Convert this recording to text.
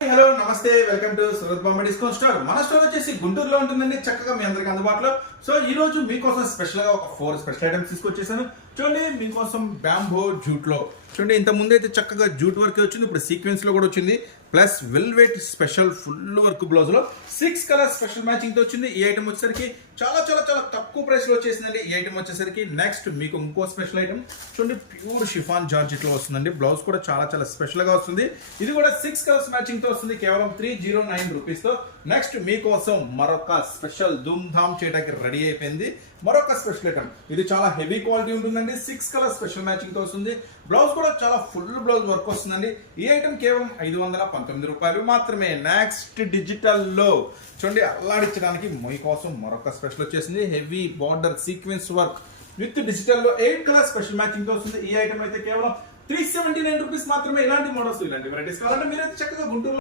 Hello నమస్తే welcome to Surat Bombay discount store. మన store వచ్చేసి గుంటూరులో ఉంటుందండి, చక్కగా మీ అందరికి అందుబాటులో. సో ఈ రోజు మీకోసం స్పెషల్ గా ఒక 4 స్పెషల్ ఐటమ్స్ తీసుకొచ్చేసాను. చూడండి, మీకోసం బ్యాంబో జూట్ లో చూడండి, ఇంత ముందు అయితే చక్కగా జూట్ వర్క్ వచ్చింది, ఇప్పుడు సీక్వెన్స్ లో కూడా వచ్చింది. Plus velvet special full work blouse లో 6 కలర్ స్పెషల్ మ్యాచింగ్ తో వచ్చింది. ఈ ఐటమ్ వచ్చేసరికి చాలా చాలా చాలా తక్కువ ప్రైస్ లో వచ్చేసిందండి. ఈ ఐటమ్ వచ్చేసరికి నెక్స్ట్ మీకు ఇంకో స్పెషల్ ఐటమ్ చూడండి, ప్యూర్ షిఫాన్ జార్జెట్ లో వస్తుందండి. బ్లౌజ్ కూడా చాలా చాలా స్పెషల్ గా వస్తుంది. ఇది కూడా 6 కలర్స్ మ్యాచింగ్ తో వస్తుంది, కేవలం 309 రూపీస్ తో. నెక్స్ట్ మీకోసం మరొక స్పెషల్ ధూమ్ ధామ్ చేయడానికి రెడీ అయిపోయింది మరొక స్పెషల్ ఐటమ్. ఇది చాలా హెవీ క్వాలిటీ ఉంటుందండి, 6 కలర్ స్పెషల్ మ్యాచింగ్ తో వస్తుంది. బ్లౌజ్ కూడా చాలా ఫుల్ బ్లౌజ్ వర్క్ వస్తుందండి. ఈ ఐటమ్ కేవలం 519 రూపాయలు మాత్రమే. నెక్స్ట్ డిజిటల్ లో చూడండి, అల్లాడించడానికి మీకోసం మరొక స్పెషల్ వచ్చేసింది. Heavy border sequence work with digital లో 8 కలర్ స్పెషల్ మ్యాచింగ్ తో వస్తుంది. ఈ ఐటమ్ అయితే కేవలం 379 రూపీస్ మాత్రమే. ఇలాంటి మోడల్స్ ఇలాంటి వెరైటీస్ కావాలంటే మీరైతే చక్కగా గుంటూరు